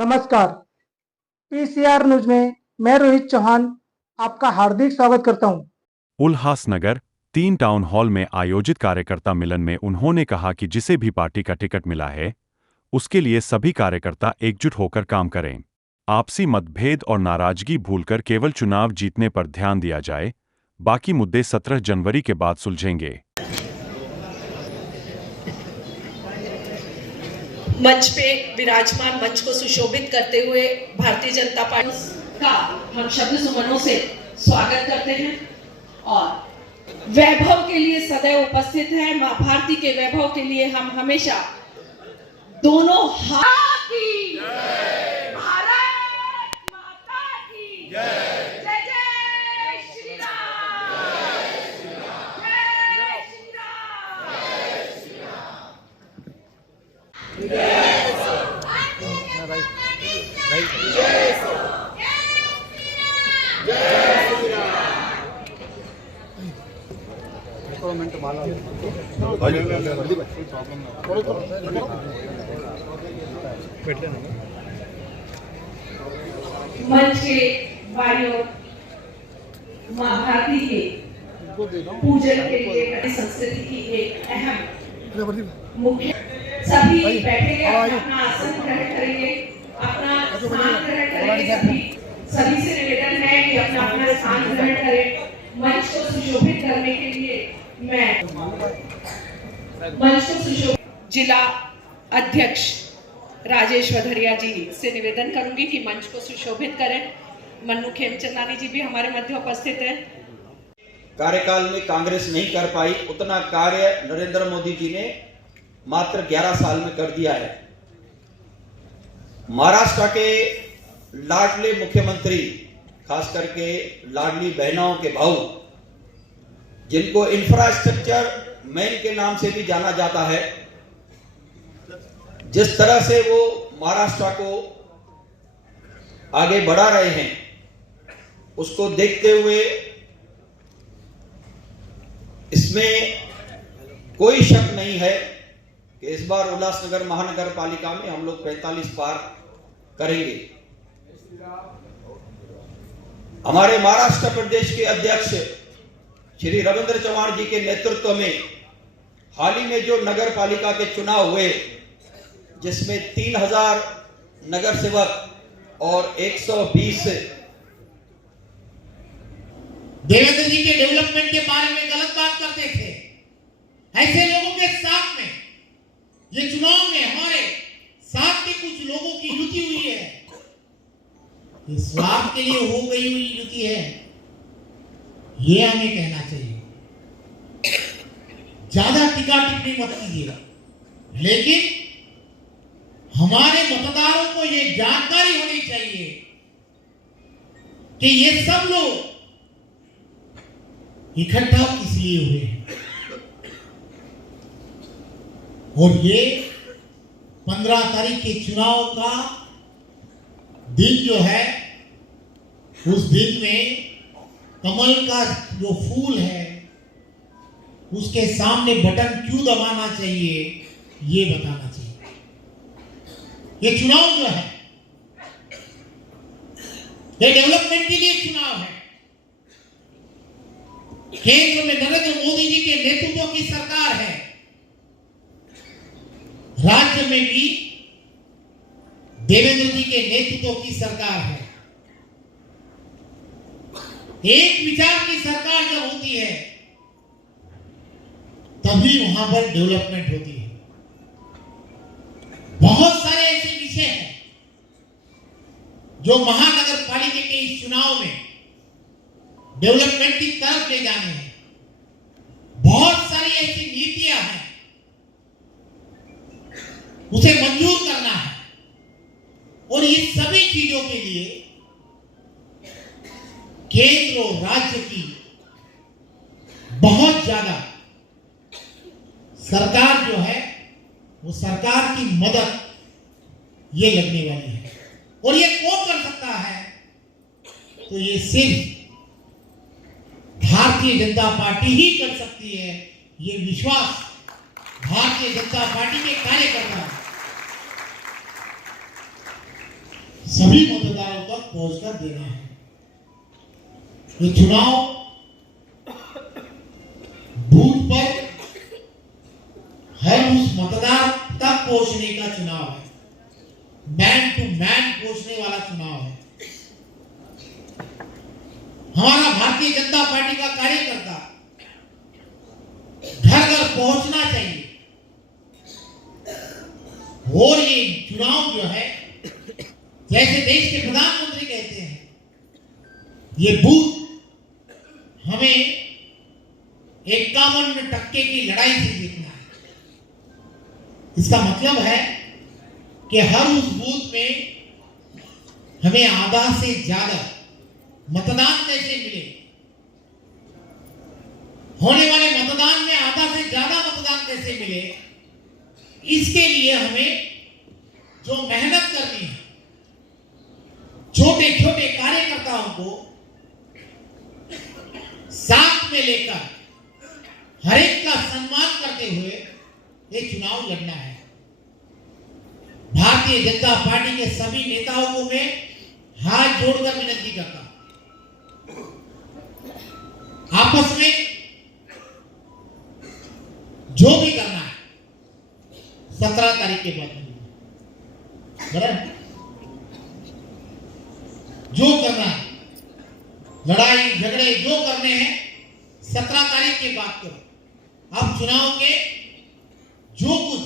नमस्कार। PCR news में मैं रोहित चौहान आपका हार्दिक स्वागत करता हूं। उल्हासनगर 3 टाउन हॉल में आयोजित कार्यकर्ता मिलन में उन्होंने कहा कि जिसे भी पार्टी का टिकट मिला है उसके लिए सभी कार्यकर्ता एकजुट होकर काम करें। आपसी मतभेद और नाराजगी भूलकर केवल चुनाव जीतने पर ध्यान दिया जाए, बाकी मुद्दे 17 जनवरी के बाद सुलझेंगे। मंच पे विराजमान मंच को सुशोभित करते हुए भारतीय जनता पार्टी का हम शब्द सुमनों से स्वागत करते हैं और वैभव के लिए सदैव उपस्थित है। मां भारती के वैभव के लिए हम हमेशा दोनों हाथ की भारत माता की जय जय श्री राम, जय श्री राम। मंच के भाइयों, मां भारती के पूजन के लिए संस्कृति की एक अहम मुख्य सभी बैठेंगे, अपना आसन ग्रहण करेंगे, अपना स्थान ग्रहण करेंगे। सभी से निवेदन है कि अपना अपना स्थान ग्रहण करें। मंच को सुशोभित करने के लिए मैं मंच को सुशोभित जिला अध्यक्ष राजेश वधरिया जी से निवेदन करूंगी कि मंच को सुशोभित करें। मन्नू खेमचंदानी जी भी हमारे मध्य उपस्थित हैं। कार्यकाल में कांग्रेस नहीं कर पाई उतना कार्य नरेंद्र मोदी जी ने मात्र 11 साल में कर दिया है। महाराष्ट्र के लाडले मुख्यमंत्री, खास करके लाडली बहनों के भाऊ, जिनको इंफ्रास्ट्रक्चर मैन के नाम से भी जाना जाता है, जिस तरह से वो महाराष्ट्र को आगे बढ़ा रहे हैं, उसको देखते हुए इसमें कोई शक नहीं है कि इस बार उल्लासनगर महानगर पालिका में हम लोग 45 पार करेंगे। हमारे महाराष्ट्र प्रदेश के अध्यक्ष श्री रविंद्र चौहान जी के नेतृत्व में हाल ही में जो नगर पालिका के चुनाव हुए, जिसमें 3000 नगर सेवक और 120 देवेंद्र जी के डेवलपमेंट के बारे में गलत बात करते थे, ऐसे लोगों के साथ में ये चुनाव में हमारे साथ के कुछ लोगों की युति हुई है। ये स्वार्थ के लिए हो गई हुई युति है, ये हमें कहना चाहिए। ज्यादा टीका टिप्पणी मत कीजिएगा, लेकिन हमारे मतदारों को ये जानकारी होनी चाहिए कि ये सब लोग इकट्ठा किस लिए हुए हैं। और ये 15 तारीख के चुनाव का दिन जो है, उस दिन में कमल का जो फूल है उसके सामने बटन क्यों दबाना चाहिए, ये बताना चाहिए। ये चुनाव जो है ये डेवलपमेंट के लिए चुनाव है। केंद्र में नरेंद्र मोदी जी के नेतृत्व की सरकार है, राज्य में भी देवेंद्र जी के नेतृत्व की सरकार है। एक विचार की सरकार जब होती है तभी वहां पर डेवलपमेंट होती है। बहुत सारे ऐसे विषय हैं जो महानगर पालिका के इस चुनाव में डेवलपमेंट की तरफ ले जाने हैं। बहुत सारी ऐसी नीतियां हैं, उसे मंजूर करना है, और ये सभी चीजों के लिए केंद्र और राज्य की बहुत ज्यादा सरकार जो है वो सरकार की मदद ये लगने वाली है। और ये कौन कर सकता है, तो ये सिर्फ भारतीय जनता पार्टी ही कर सकती है। ये विश्वास भारतीय जनता पार्टी के कार्यकर्ता सभी मतदारों तक पहुंचकर देना है। ये चुनाव बूथ पर हर उस मतदार तक पहुंचने का चुनाव है, मैन टू मैन पहुंचने वाला चुनाव है। हमारा भारतीय जनता पार्टी का कार्यकर्ता घर घर पहुंचना चाहिए और ये चुनाव जो है, जैसे देश के प्रधानमंत्री कहते हैं, ये बूथ हमें 51% की लड़ाई से जीतना है। इसका मतलब है कि हर उस बूथ में हमें आधा से ज्यादा मतदान कैसे मिले, होने वाले मतदान में आधा से ज्यादा मतदान कैसे मिले, इसके लिए हमें जो मेहनत करनी है, छोटे छोटे कार्यकर्ताओं को साथ में लेकर हर एक का सम्मान करते हुए ये चुनाव लड़ना है। भारतीय जनता पार्टी के सभी नेताओं को मैं हाथ जोड़कर विनती करता हूं, आपस में जो भी करना है 17 तारीख के बाद बराबर, जो करना है, लड़ाई झगड़े जो करने हैं 17 तारीख के बाद करो। अब चुनाव के जो कुछ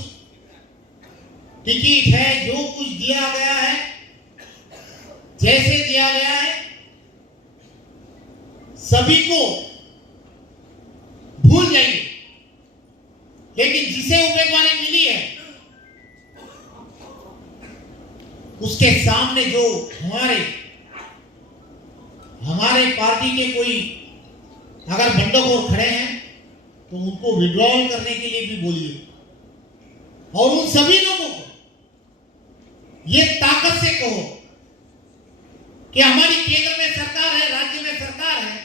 टिकट है, जो कुछ दिया गया है, जैसे दिया गया है, सभी को भूल जाइए, लेकिन जिसे उम्मीदवारी मिली है उसके सामने जो हमारे पार्टी के कोई अगर बंडखोर खड़े हैं तो उनको विड्रॉल करने के लिए भी बोलिए, और उन सभी लोगों को ये ताकत से कहो कि हमारी केंद्र में सरकार है, राज्य में सरकार है,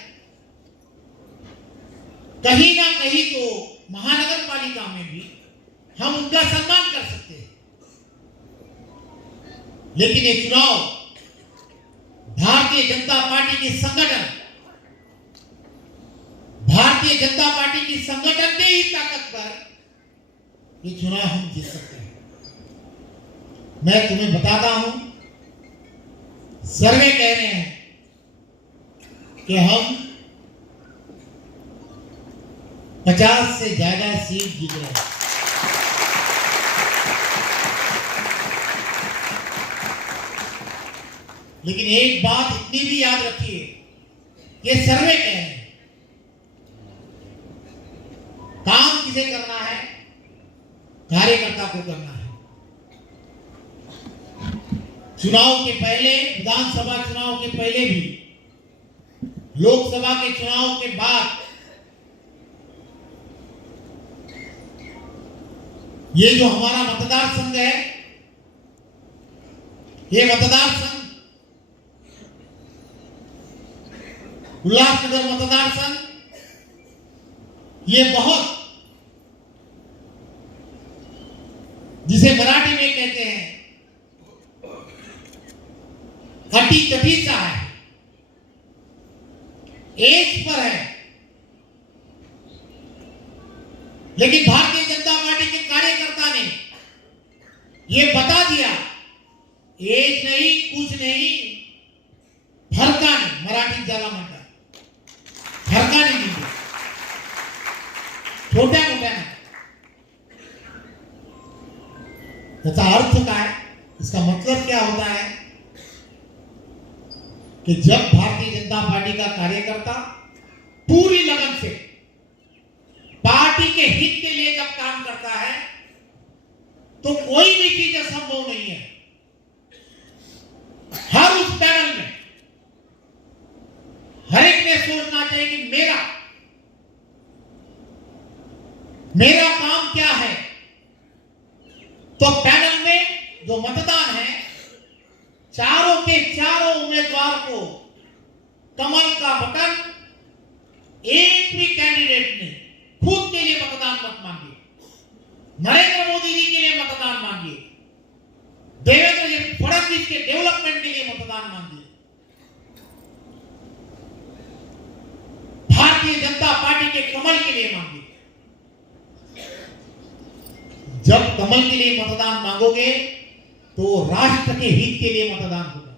कहीं ना कहीं तो महानगर पालिका में भी हम उनका सम्मान कर सकते हैं। लेकिन ये चुनाव भारतीय जनता पार्टी की संगठन, भारतीय जनता पार्टी की संगठन की ही ताकत पर ये चुनाव हम जीत सकते हैं। मैं तुम्हें बताता हूं, सर्वे कह रहे हैं कि हम 50 से ज्यादा सीट जीत रहे हैं। लेकिन एक बात इतनी भी याद रखिए, ये सर्वे कह रहे हैं, काम किसे करना है? कार्यकर्ता को करना है। चुनाव के पहले, विधानसभा चुनाव के पहले भी, लोकसभा के चुनाव के बाद ये जो हमारा मतदार संघ है, ये मतदार संघ उल्लासनगर मतदार संघ, ये बहुत, जिसे मराठी में कहते हैं हटी कटी सा है, एज पर है, लेकिन भारतीय जनता पार्टी के कार्यकर्ता ने यह बता दिया, एज नहीं, कुछ नहीं, फरका नहीं, मराठी ज्यादा म्हणतात, फरका नहीं, छोट्या मोठ्या नहीं। इसका अर्थ क्या है? इसका मतलब क्या होता है कि जब भारतीय जनता पार्टी का कार्यकर्ता पूरी लगन से पार्टी के हित के लिए जब काम करता है तो कोई भी चीज असंभव नहीं है। हर उस पैनल में हर एक ने सोचना चाहिए कि मेरा काम क्या है। तो पैनल में जो मतदान है, चारों के चारों उम्मीदवार को कमल का बटन, एक भी कैंडिडेट ने खुद के लिए मतदान मत मांगिए, नरेंद्र मोदी जी के लिए मतदान मांगिए, देवेंद्र जी फडणवीस भारत देश के डेवलपमेंट के लिए मतदान मांगिए। भारतीय जनता पार्टी के कमल के लिए मांगिए। जब कमल के लिए मतदान मांगोगे तो राष्ट्र के हित के लिए मतदान होगा।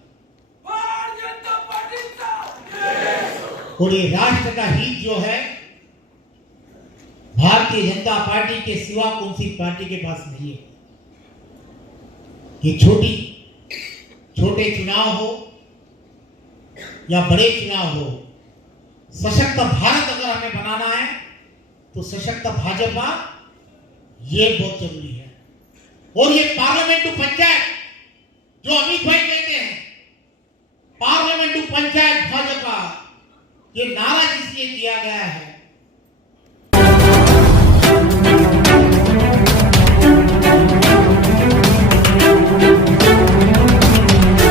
और ये राष्ट्र का हित जो है भारतीय जनता पार्टी के सिवा कौन सी पार्टी के पास नहीं है। ये छोटे चुनाव हो या बड़े चुनाव हो, सशक्त भारत अगर हमें बनाना है तो सशक्त भाजपा ये बहुत जरूरी है। और ये पार्लियामेंट टू पंचायत जो अमित भाई कहते हैं, पार्लियामेंट टू पंचायत भाजपा, ये नारा जिसलिए दिया गया है